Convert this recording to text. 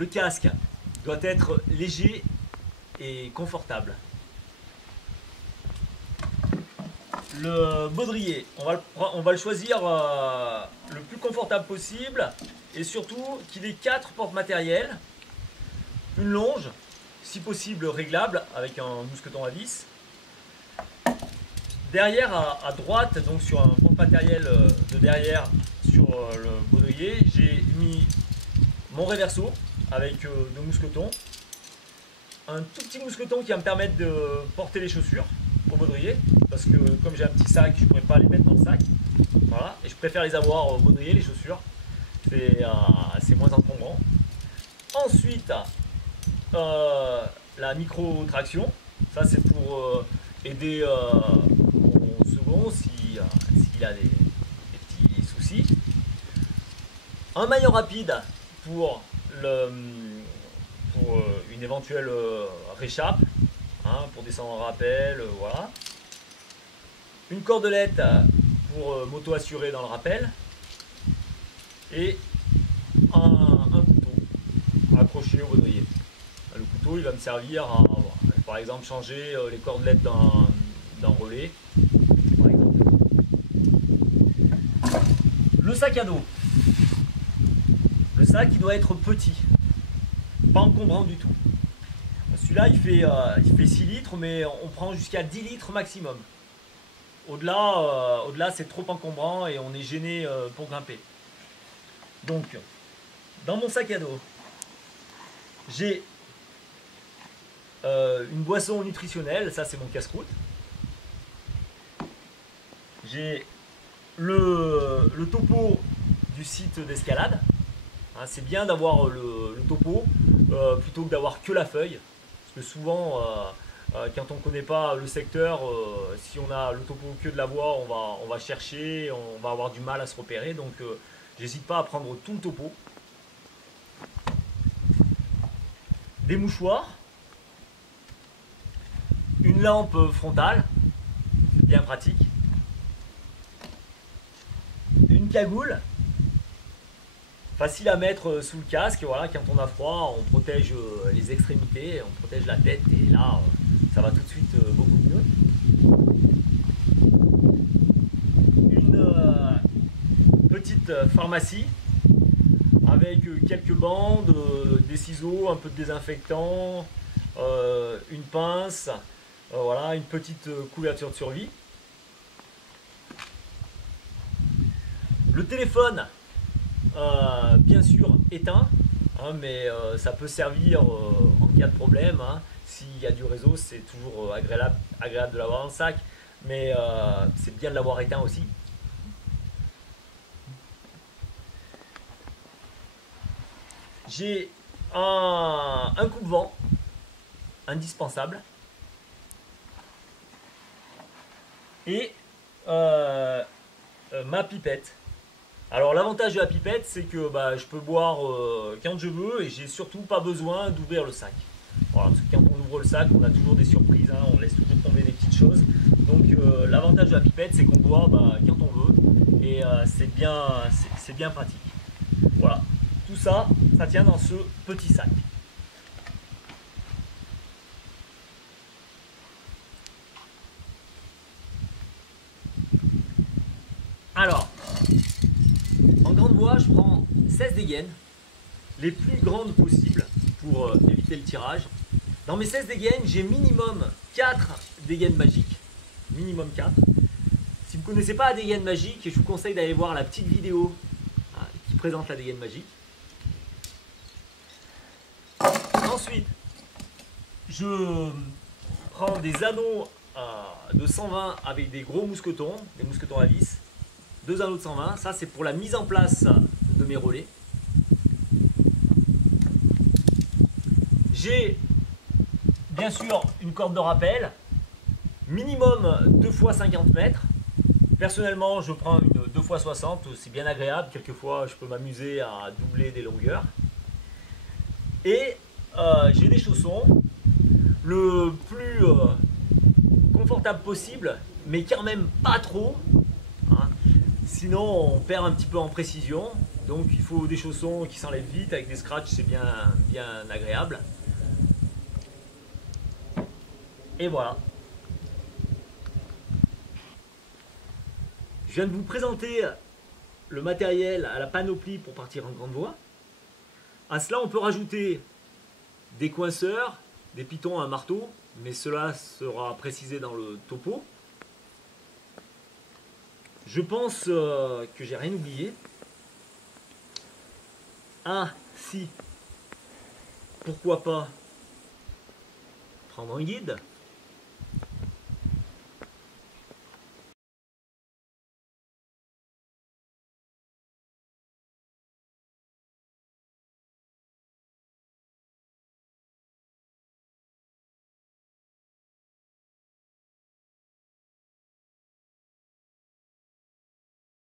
Le casque doit être léger et confortable. Le baudrier, on va le choisir le plus confortable possible et surtout qu'il ait 4 porte-matériels, une longe, si possible réglable avec un mousqueton à vis. Derrière à droite, donc sur un porte-matériel de derrière sur le baudrier, j'ai mis mon réverso avec 2 mousquetons, un tout petit mousqueton qui va me permettre de porter les chaussures au baudrier, parce que comme j'ai un petit sac, je ne pourrais pas les mettre dans le sac. Voilà, et je préfère les avoir au baudrier, les chaussures, c'est moins encombrant. Ensuite, la micro-traction, ça c'est pour aider mon second s'il a des petits soucis. Un maillot rapide pour une éventuelle réchappe, hein, pour descendre en rappel, voilà. Une cordelette pour m'auto-assurer dans le rappel. Et un couteau accroché au baudrier. Le couteau, il va me servir à, par exemple, changer les cordelettes d'un relais, par exemple. Le sac à dos. Le sac, il doit être petit, pas encombrant du tout. Celui-là, il fait 6 litres, mais on prend jusqu'à 10 litres maximum. Au-delà, c'est trop encombrant et on est gêné pour grimper. Donc, dans mon sac à dos, j'ai une boisson nutritionnelle, ça c'est mon casse-croûte. J'ai le topo du site d'escalade. Hein, c'est bien d'avoir le topo plutôt que d'avoir que la feuille. Parce que souvent, quand on ne connaît pas le secteur, si on a le topo que de la voie, on va chercher, on va avoir du mal à se repérer. Donc, j'hésite pas à prendre tout le topo. Des mouchoirs. Une lampe frontale. C'est bien pratique. Une cagoule. Facile à mettre sous le casque. Voilà, quand on a froid, on protège les extrémités, on protège la tête. Et là, ça va tout de suite beaucoup mieux. Une petite pharmacie avec quelques bandes, des ciseaux, un peu de désinfectant, une pince, voilà, une petite couverture de survie. Le téléphone, bien sûr éteint, hein, mais ça peut servir en cas de problème. Hein. S'il y a du réseau, c'est toujours agréable de l'avoir dans le sac, mais c'est bien de l'avoir éteint aussi. J'ai un coupe-vent indispensable et ma pipette. Alors l'avantage de la pipette, c'est que je peux boire quand je veux et j'ai surtout pas besoin d'ouvrir le sac. Voilà, parce que quand on ouvre le sac, on a toujours des surprises, hein, on laisse toujours tomber des petites choses. Donc l'avantage de la pipette, c'est qu'on boit quand on veut et c'est bien pratique. Voilà, tout ça, ça tient dans ce petit sac. Alors, en grande voie, je prends 16 dégaines, les plus grandes possibles pour éviter le tirage. Dans mes 16 dégaines, j'ai minimum 4 dégaines magiques. Minimum 4. Si vous ne connaissez pas la dégaine magique, je vous conseille d'aller voir la petite vidéo qui présente la dégaine magique. Ensuite, je prends des anneaux de 120 avec des gros mousquetons, des mousquetons à vis. 2 anneaux de 120, ça c'est pour la mise en place de mes relais. J'ai bien sûr une corde de rappel, minimum 2 x 50 mètres. Personnellement, je prends une 2 x 60, c'est bien agréable. Quelquefois, je peux m'amuser à doubler des longueurs. Et j'ai des chaussons, le plus confortable possible, mais quand même pas trop. Hein. sinon on perd un petit peu en précision. Donc il faut des chaussons qui s'enlèvent vite, avec des scratchs c'est bien agréable. Et voilà. Je viens de vous présenter le matériel à la panoplie pour partir en grande voie. À cela on peut rajouter des coinceurs, des pitons à marteau, mais cela sera précisé dans le topo. Je pense que j'ai rien oublié. Ah, si, pourquoi pas prendre un guide.